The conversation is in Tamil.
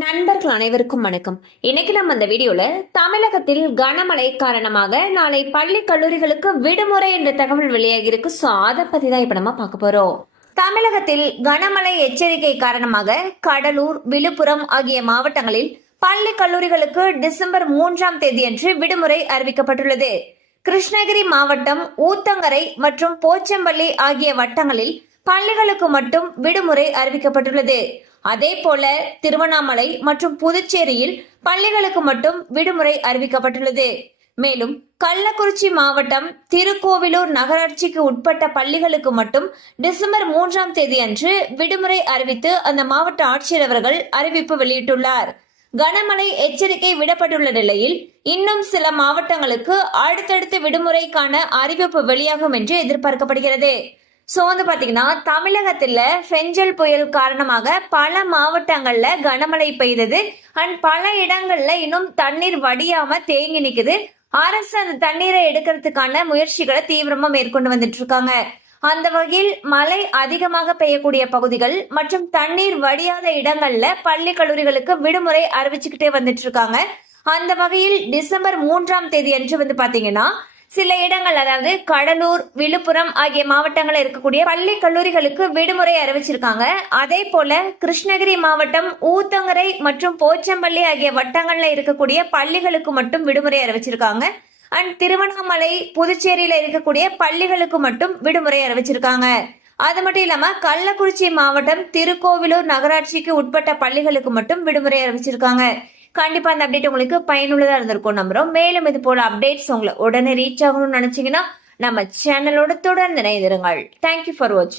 நண்பர்கள் அனைவருக்கும் வணக்கம். இன்னைக்கு நம்ம இந்த வீடியோல தமிழகத்தில் கனமழை காரணமாக நாளை பள்ளி கல்லூரிகளுக்கு விடுமுறை என்ற தகவல் வெளியாகி இருக்கு. சோ அதை பத்தி தான் இப்ப நம்ம பார்க்க போறோம். தமிழகத்தில் கனமழை எச்சரிக்கை காரணமாக கடலூர், விழுப்புரம் ஆகிய மாவட்டங்களில் பள்ளி கல்லூரிகளுக்கு டிசம்பர் 3ஆம் தேதியன்று விடுமுறை அறிவிக்கப்பட்டுள்ளது. கிருஷ்ணகிரி மாவட்டம் ஊத்தங்கரை மற்றும் போச்சம்பள்ளி ஆகிய வட்டங்களில் பள்ளிகளுக்கு மட்டும் விடுமுறை அறிவிக்கப்பட்டுள்ளது. அதே போல திருவண்ணாமலை மற்றும் புதுச்சேரியில் பள்ளிகளுக்கு மட்டும் விடுமுறை அறிவிக்கப்பட்டுள்ளது. மேலும் கள்ளக்குறிச்சி மாவட்டம் திருக்கோவிலூர் நகராட்சிக்கு உட்பட்ட பள்ளிகளுக்கு மட்டும் டிசம்பர் 3ஆம் தேதி அன்று விடுமுறை அறிவித்து அந்த மாவட்ட ஆட்சியர் அவர்கள் அறிவிப்பு வெளியிட்டுள்ளார். கனமழை எச்சரிக்கை விடப்பட்டுள்ள நிலையில் இன்னும் சில மாவட்டங்களுக்கு அடுத்தடுத்து விடுமுறைக்கான அறிவிப்பு வெளியாகும் என்று எதிர்பார்க்கப்படுகிறது. சோ பாத்தீங்கன்னா தமிழகத்துல பெஞ்சல் புயல் காரணமாக பல மாவட்டங்கள்ல கனமழை பெய்தது. அண்ட் பல இடங்கள்ல இன்னும் தண்ணீர் வடியாம தேங்கி நிக்குது. அரசு அந்த தண்ணீரை எடுக்கிறதுக்கான முயற்சிகளை தீவிரமா மேற்கொண்டு வந்துட்டு இருக்காங்க. அந்த வகையில் மழை அதிகமாக பெய்யக்கூடிய பகுதிகள் மற்றும் தண்ணீர் வடியாத இடங்கள்ல பள்ளி கல்லூரிகளுக்கு விடுமுறை அறிவிச்சுக்கிட்டே வந்துட்டு இருக்காங்க. அந்த வகையில் டிசம்பர் 3ஆம் தேதி அன்று பாத்தீங்கன்னா சில இடங்கள், அதாவது கடலூர், விழுப்புரம் ஆகிய மாவட்டங்களில் இருக்கக்கூடிய பள்ளி கல்லூரிகளுக்கு விடுமுறை அறிவிச்சிருக்காங்க. அதே போல கிருஷ்ணகிரி மாவட்டம் ஊத்தங்கரை மற்றும் போச்சம்பள்ளி ஆகிய வட்டங்கள்ல இருக்கக்கூடிய பள்ளிகளுக்கு மட்டும் விடுமுறை அறிவிச்சிருக்காங்க. அண்ட் திருவண்ணாமலை, புதுச்சேரியில இருக்கக்கூடிய பள்ளிகளுக்கு மட்டும் விடுமுறை அறிவிச்சிருக்காங்க. அது மட்டும் இல்லாம கள்ளக்குறிச்சி மாவட்டம் திருக்கோவிலூர் நகராட்சிக்கு உட்பட்ட பள்ளிகளுக்கு மட்டும் விடுமுறை அறிவிச்சிருக்காங்க. கண்டிப்பா அந்த அப்டேட் உங்களுக்கு பயனுள்ளதா இருந்திருக்கும் நம்புறோம். மேலும் இது போல அப்டேட்ஸ் உங்களை உடனே ரீச் ஆகணும்னு நினைச்சீங்கன்னா நம்ம சேனலோட தொடர்ந்து இணைந்திருங்கள். தேங்க்யூ ஃபார் வாட்சிங்.